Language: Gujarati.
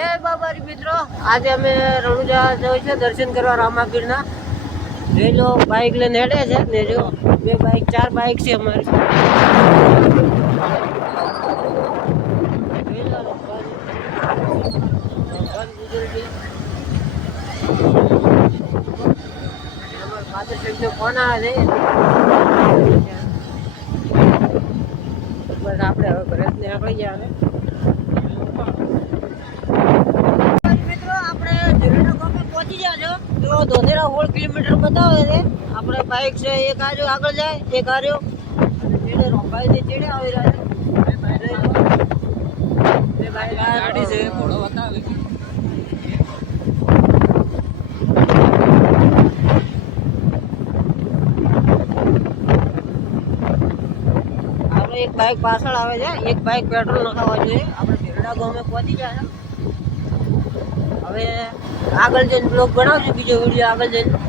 જય બાબારી મિત્રો, આજે અમે રણુજા જઈએ છીએ દર્શન કરવા રામાપીરના. જોઈ લો, બાઇક લઈને હેડે છે ને, જો બે બાઇક, ચાર બાઇક છે અમારી. જોઈ લો, ફાધર સાહેબનો ફોન આવે છે. બસ આપણે હવે ઘરે નીકળી ગયા. ધોધેરા 16 કિલોમીટર બતાવે છે. આપણે બાઇક છે, એક આજો આગળ જાય, એક આર્યો ચેડે રોકાય છે, ચેડે આવી રહ્યા છે. બે બાઇક ગાડી છે, ઘોડો બતાવે છે. આપણે એક બાઇક પાછળ આવે છે, એક બાઇક પેટ્રોલ નખાવા જોઈએ. આપણે ભેરડા ગામે પહોંચી ગયા છે. હવે આગળ જઈને બ્લોગ બનાવજો, બીજો વિડીયો આગળ જઈને.